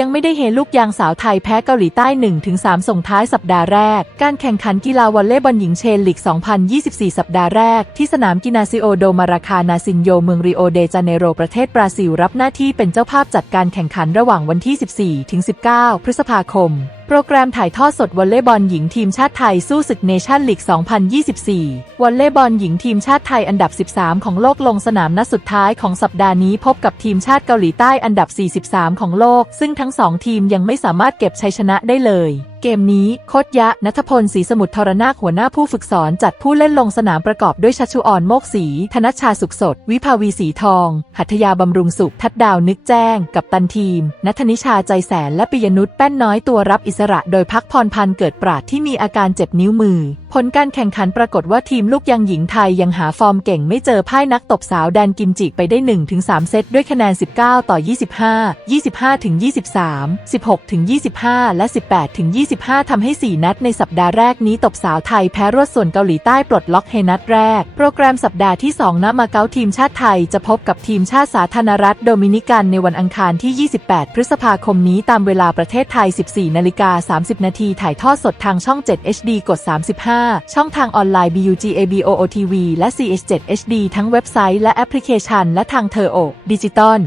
ยังไม่ได้เฮลูกยางสาวไทยแพ้เกาหลีใต้ 1-3 ส่งท้ายสัปดาห์แรก การแข่งขันกีฬาวอลเลย์บอลหญิงเชนลีก 2024 สัปดาห์แรก ที่สนามกินาซิโอโดมาราคานาซินโยเมืองริโอเดจาเนโรประเทศบราซิลรับหน้าที่เป็นเจ้าภาพจัดการแข่งขันระหว่างวันที่ 14-19 พฤษภาคมโปรแกรมถ่ายทอดสดวอลเลย์บอลหญิงทีมชาติไทยสู้ศึกเนชั่นลีก 2024 วอลเลย์บอลหญิงทีมชาติไทยอันดับ 13 ของโลกลงสนามนัดสุดท้ายของสัปดาห์นี้พบกับทีมชาติเกาหลีใต้อันดับ 43 ของโลก ซึ่งทั้งสองทีมยังไม่สามารถเก็บชัยชนะได้เลย เกมนี้โคตยะนัทพลศรีสมุทรทรนาคหัวหน้าผู้ฝึกสอนจัดผู้เล่นลงสนามประกอบด้วยชัชชุออนโมกศรีธนชาสุขสด วิภาวีสีทอง หัตถยาบำรุงสุข ทัดดาวนึกแจ้ง กับตันทีม นัทนิชาใจแสนและปิยนุชแป้นน้อยตัวรับอิสระ โดยพักพรพันธ์เกิดปราดที่มีอาการเจ็บนิ้วมือ ผลการแข่งขันปรากฏว่าทีมลูกยางหญิงไทยยังหาฟอร์มเก่งไม่เจอพ่ายนักตบสาวแดนกิมจิไปได้ 1-3 เซตด้วยคะแนน 19 ต่อ 25 25ถึง23 16ถึง25 และ 18ถึง25 ทำให้ 4 นัดในสัปดาห์แรกนี้ตบสาวไทยแพ้รวดส่วนเกาหลีใต้ปลดล็อกเฮนัดแรก โปรแกรมสัปดาห์ที่ 2ณมาเก๊าทีมชาติไทยจะพบกับทีมชาติสาธารณรัฐโดมินิกันในวันอังคารที่ 28 พฤษภาคมนี้ตามเวลาประเทศไทย 14 นาฬิกา 30 นาทีถ่ายทอดสดทางช่อง 7 HD กด 35 ช่องทางออนไลน์ BUGABOOTV และ CH7 HD ทั้งเว็บไซต์และแอปพลิเคชันและทางเทอโอดิจิตอล